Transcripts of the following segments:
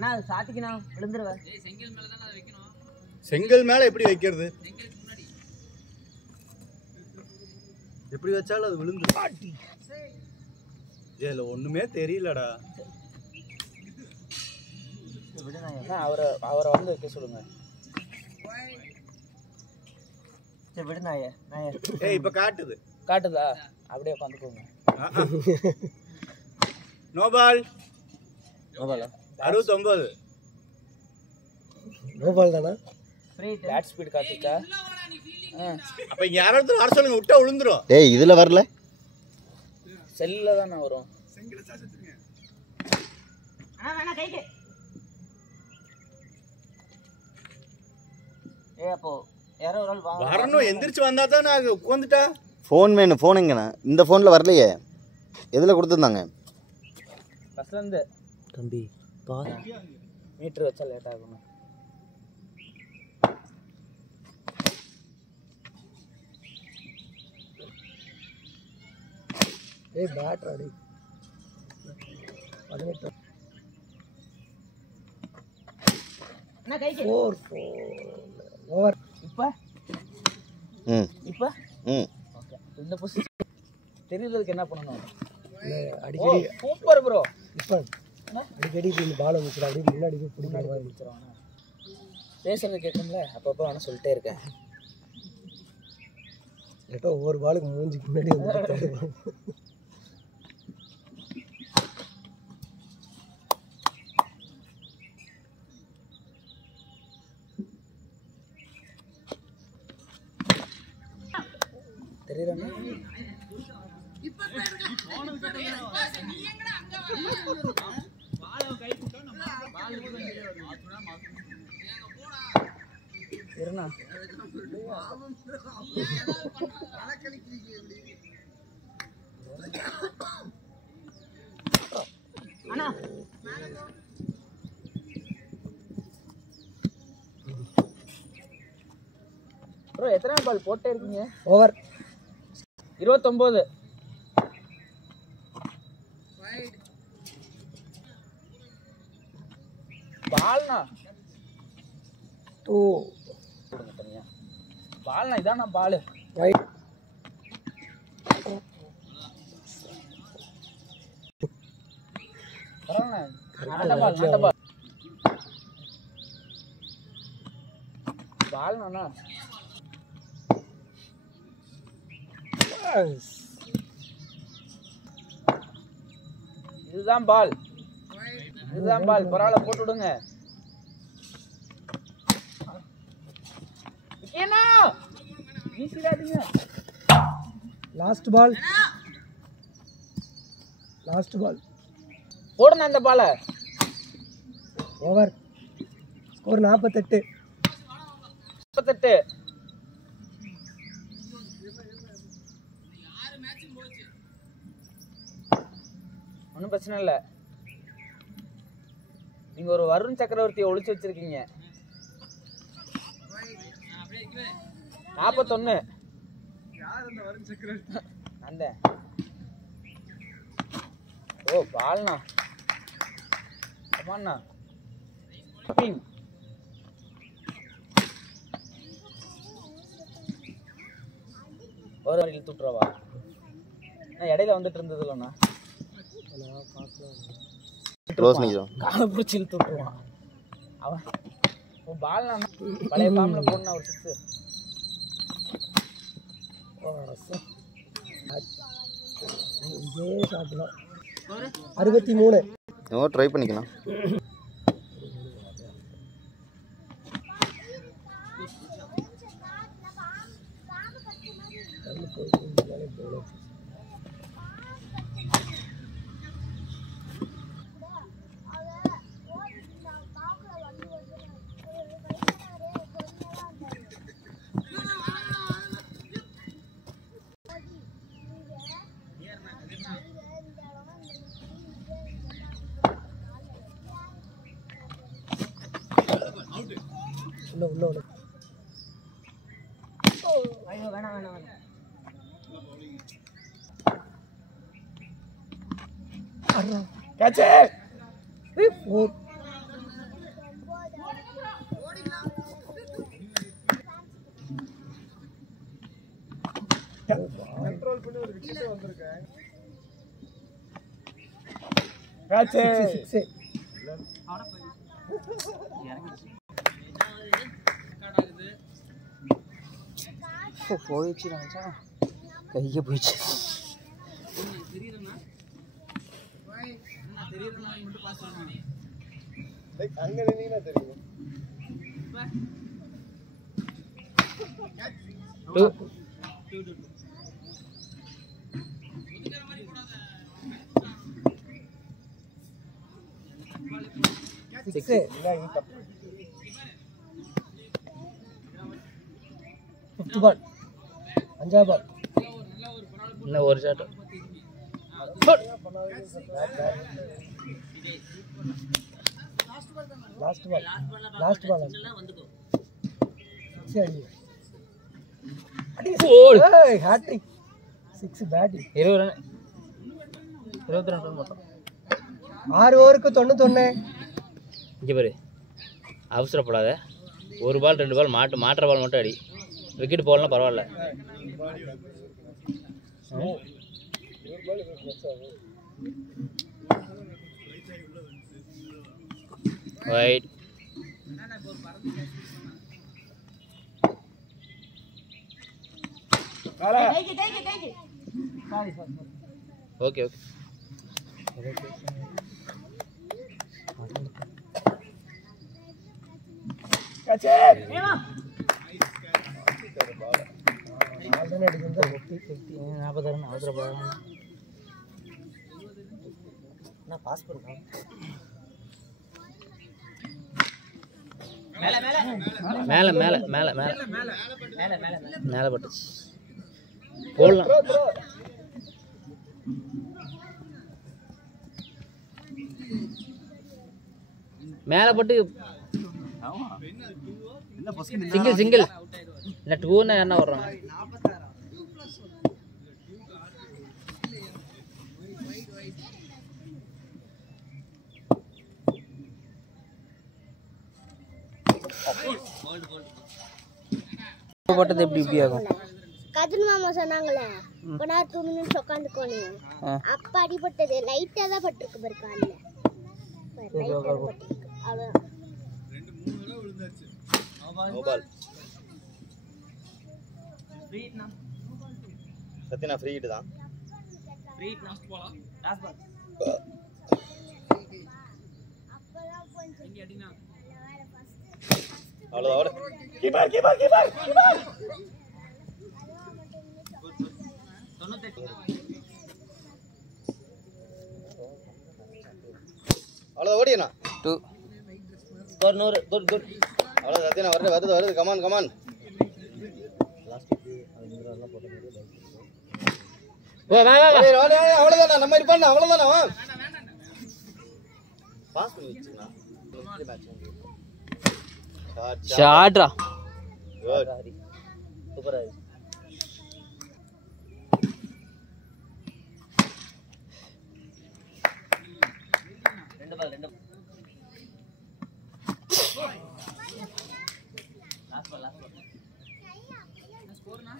அண்ணா அது சாத்திக்கணும் விழுந்துருவேன். செங்கல் மேல எப்படி வைக்கிறது? எப்படி வச்சாலும் அது விழுந்து. இதுல ஒண்ணுமே தெரியலடா. அவரை வந்து வைக்க சொல்லுங்க. சரி விடு நாயே. ஏய் இப்ப காட்டுதா? அப்படியே உட்காந்துக்கோங்க. நோபால் 69. நோபால் தானா? பேட் ஸ்பீட் காட்டுச்சா? அப்ப இங்க யாராவது வர சொல்லுங்க, விட்டா விழுந்துரும். ஏய் இதுல வரல, செல்ல தானே வரும். அப்போ யாரோ ஒரு ஆள் வரணும், எந்திரிச்சு வந்தா தான் நான் உட்காந்துட்டா. ஃபோன் வேணும். ஃபோன் எங்கண்ணா? இந்த ஃபோனில் வரலையே. எதில் கொடுத்துருந்தாங்க? ஃபஸ்ட்லேருந்து தம்பி மீட்ரு வச்சா லேட் ஆகும். ஏய் பேட் அடி 18 அண்ணா கைக்கு 4 ஓவர். இப்போ ஓகே. இந்த பொசிஷன் தெரியறதுக்கு என்ன பண்ணணும்? அடிக்கடி சூப்பர் ப்ரோ. இப்போ அடிக்கடி இந்த பால் வந்துச்சு, அப்படியே முன்னாடி போய் பிடிக்கிற மாதிரி வச்சிருவாங்க. பேசுறது கேட்கும்ல, அப்பப்போ வேணா சொல்லிட்டே இருக்கேன். லேட்டாக ஒவ்வொரு பாலுக்கு மூஞ்சிக்கு முன்னாடி வந்து தெரியுறாங்க. இருண்ணா அண்ணா ப்ரோ எத்தனை பால் போட்டே இருக்கீங்க? ஓவர் 29. பால்னா 2 தனியா பால்னா இதானா பால் ரைட். பால்னா இதுதான் பால், இதுதான் பால். பரவாயில்ல போட்டு விடுங்க. லாஸ்ட் பால் போடுங்க அந்த பாலை. ஓவர். ஸ்கோர் 48. ஒன்றும் பிரச்சனை இல்லை. நீங்க ஒரு வருண் சக்கரவர்த்தியை ஒளிச்சு வச்சிருக்கீங்க. 41. அந்த ஓ பால்னா கமாண்ணா. ஒரு வரையில் தூட்டுறவா? இடையில வந்துட்டு இருந்தது இல்லைண்ணா, காலை பிடிச்சி தூட்டுருவான் அவன். பால்னா பழைய ஃபார்ம்ல போடணும் ஒரு 6. இதே சாப்பிடலாம். 63. ட்ரை பண்ணிக்கலாம். உள்ள வேணாம். போயிடுச்சு நினைச்சா கையை போயிடுச்சு. அங்க நின்னீங்கன்னா தெரியும். பால் 5 பால் இன்னும் ஒரு shot. Last ball hat-trick 6 batting 20 run 22 run மொத்தம். 6 ஓவருக்கு 91. இங்கே பாரு, அவசரப்படாத. ஒரு பால் 2 பால் மாட்டுற பால் மட்டும் அடி. விக்கெட் போகலாம் பரவாயில்ல. ரைட். Okay okay. மேல மேல மேல மேல மேல பட்டுச்சு. போடலாம். மேல பட்டு சிங்கிள் சிங்கிள் இல்லை 2ன்னா என்ன வர்றாங்க. பட்டது எப்படி இப்படி ஆகும்? கதிர் மாமா சொன்னாங்களே கொஞ்ச நேரம் 2 மினிட்ஸ் உட்காந்துக்கோன்னு. அப்ப அடிபட்டது லைட்டா தான் பட்டிருக்கு பாரு காலில். அவ்வளோதான். சத்தியனா ஃப்ரீ ஹிட் தான். அவ்வளோதான். Keeper keeper keeper keeper. அவ்வளோ ஓடினா 2 ஸ்கோர் 100. Good good. அவ்வளோ சத்தியனா வருது வருது. Come on come on. அவ்வளோதானா நம்ம இருப்பான். அவ்வளோதானா பாஸ் பண்ணி வச்சுனா ஷாட்ரா. குட். சூப்பரா. ரெண்டு பால் லாஸ்ட் பால் ஸ்கோர்னா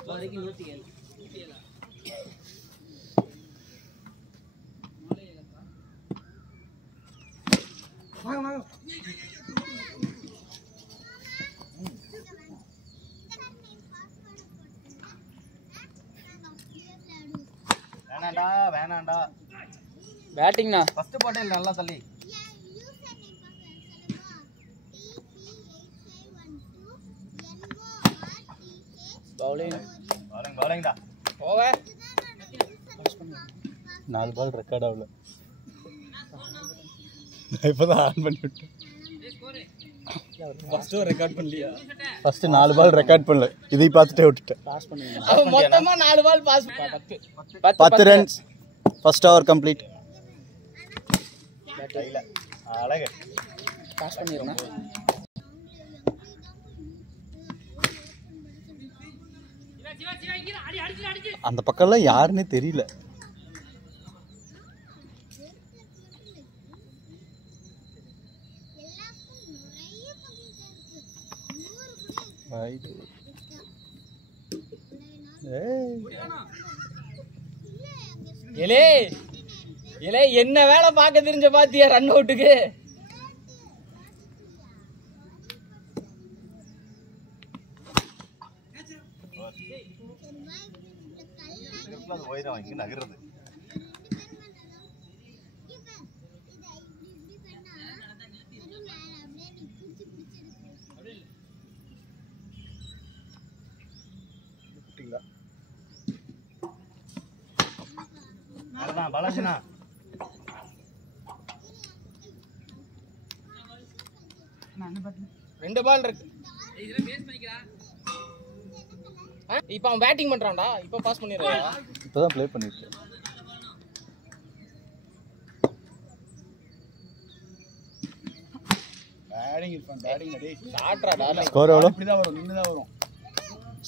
ஸ்கோருக்கு 107. வேணாண்டா. பேட்டிங்னா ஃபர்ஸ்ட் போட்டேன் நல்லா தள்ளி. பவுலிங் பவுலிங்டா. ஓவே 4 பால் ரெக்கார்ட் ஆகல. இப்போதான் ஆன் பண்ணி விட்டேன். ஃபர்ஸ்ட் ரெக்கார்ட் பண்ணலையா? ஃபர்ஸ்ட் 4 பால் ரெக்கார்ட் பண்ணல. இதை பார்த்துட்டே விட்டுட்டேன். பாஸ் பண்ணுங்க. மொத்தமா 4 ball pass. 10 runs. First over complete. அழகு. பாஸ் பண்ணிருங்க. அந்த பக்கம்லாம் யாருன்னே தெரியல. இலே இலே என்ன வேலை பார்க்க தெரிஞ்ச பாத்தியா ரன் அவுட்டுக்கு. நகர்றது பாலாஜினா 2 பால் இருக்கு. இப்ப அவன் பேட்டிங் பண்றான்டா. இப்ப பாஸ் பண்ணிடுறா. இப்பதான் ப்ளே பண்ணிருக்கேன். பேட்டிங் இருப்பான் பேட்டிங் டேய் ஷாட்ரா டார்லிங். ஸ்கோர் எவ்வளோ? இப்படி தான் வரும் நின்னு தான் வரும்.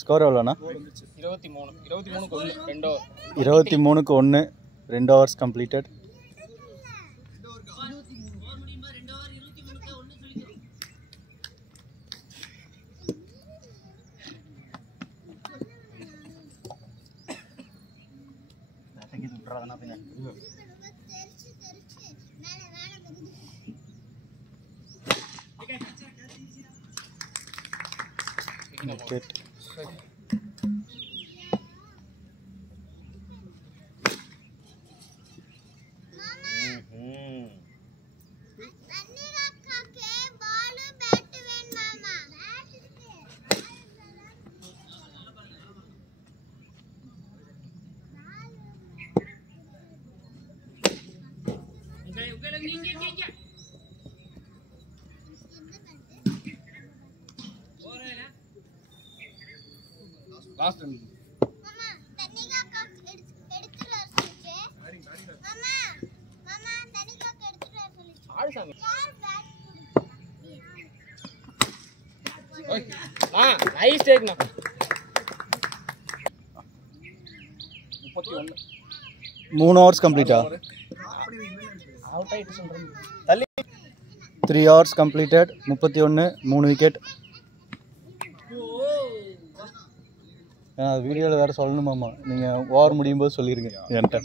ஸ்கோர் எவ்வளோண்ணா? 23க்கு 1 2 ஓவர். 23க்கு 1 2 overs completed. Wicket. Last run மாமா தண்ணிகா எடுத்துட்டு வர சொல்லுச்சு. மாமா தண்ணிகா எடுத்துட்டு வர சொல்லுச்சு. ஆடு சாமி. யார் பேட் ஓய் நைஸ் டேக்னா. 31 3 ஹவர்ஸ் கம்ப்ளீட்டா? அவுட் ஆயிட்டு சொல்றேன். 3 ஹவர்ஸ் கம்ப்ளீட்டட். 31 3 விக்கெட். வீடியோவில் வேறு சொல்லணுமாம்மா, நீங்கள் ஓவர் முடியும் போது சொல்லிடுங்க என்கிட்ட.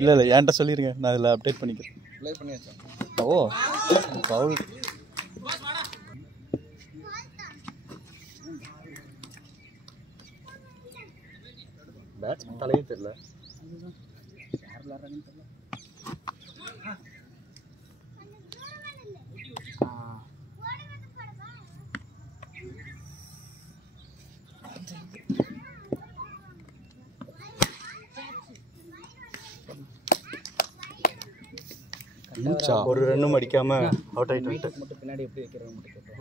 இல்லை என்கிட்ட சொல்லிடுங்க, நான் இதில் அப்டேட் பண்ணிக்கிறேன். ப்ளே பண்ணியாச்சா? ஓ பவுல். பேட்ஸ்மேன் தலையே தெரியல. யார் விளையாடுறாங்கன்னு தெரியல. ஒரு ரன்னும் அடிக்காமல் அவுட் ஆகிட்டு மட்டும் பின்னாடி எப்படி வைக்கிறது மட்டும்